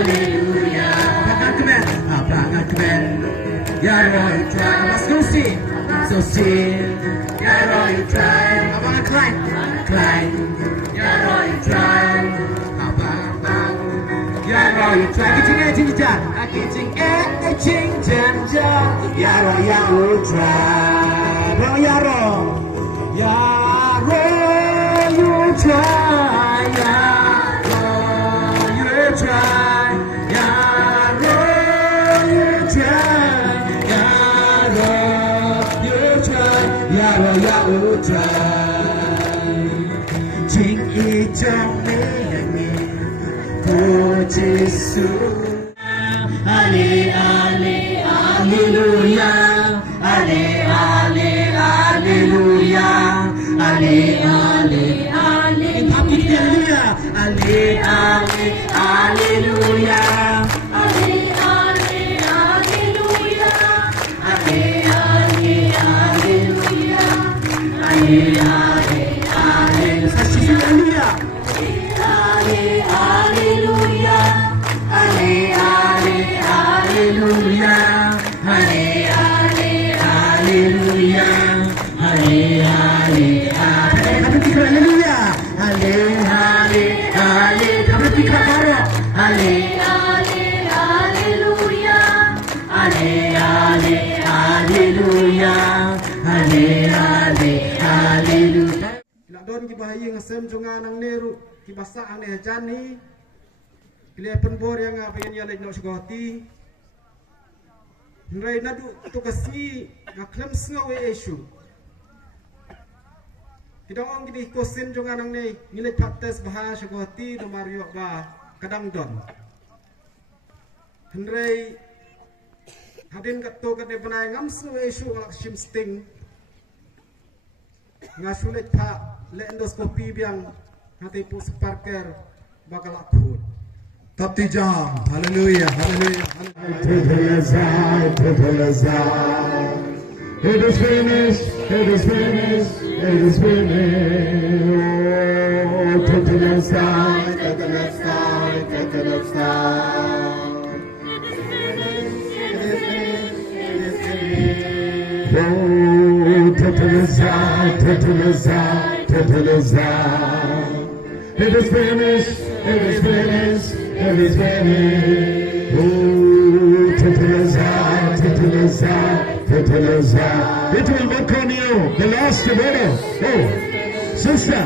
hallelujah. Abang Akbar, ya Roy try. Let's go see. So see, ya Roy try. Abang Klein, Klein, ya Roy try. Abang, ya Roy try. Kicing jan, kicing jan, ya Roy ya try. Bang ya Roy, ya Roy you try, ya Roy you try, ya Roy you try, ya Roy you try, ya Roy you try. Jing itong nangin puji Yesus. Ale ale haleluya, ale ale haleluya, ale ale ale haleluya, ale ale haleluya, ale ale haleluya, ale ale haleluya, ale ale haleluya, haleluya, ale haleluya, ale ale haleluya, ale ale haleluya, ale ale haleluya, ale ale ale ale haleluya, ale ale haleluya, ale ale haleluya. Don kibahaya ngasem jonga nang neru kibasa ane jani kile penbor yang apayan ya lek no shgoti nrai nadu tukasi ngaklem sngawe eshu kidong gidi kosin jonga nang ne ngile pates baha shgoti do mario ba kadang don nrai hadin katto kate banai ngam sngawe eshu ngalak shim sting ngasulet pa le endoskopi biang hati pu separker bakal akut. Top 3 jam. Haleluya, haleluya, haleluya. It is finished, it is finished, it is finished. Oh, take the left side, take the left side, take the left side. It is finished, it is finished. Oh, take the left side, take the left side. It is finished, it is finished, it is finished. Oh, it will work on you. The last word. Oh, sister.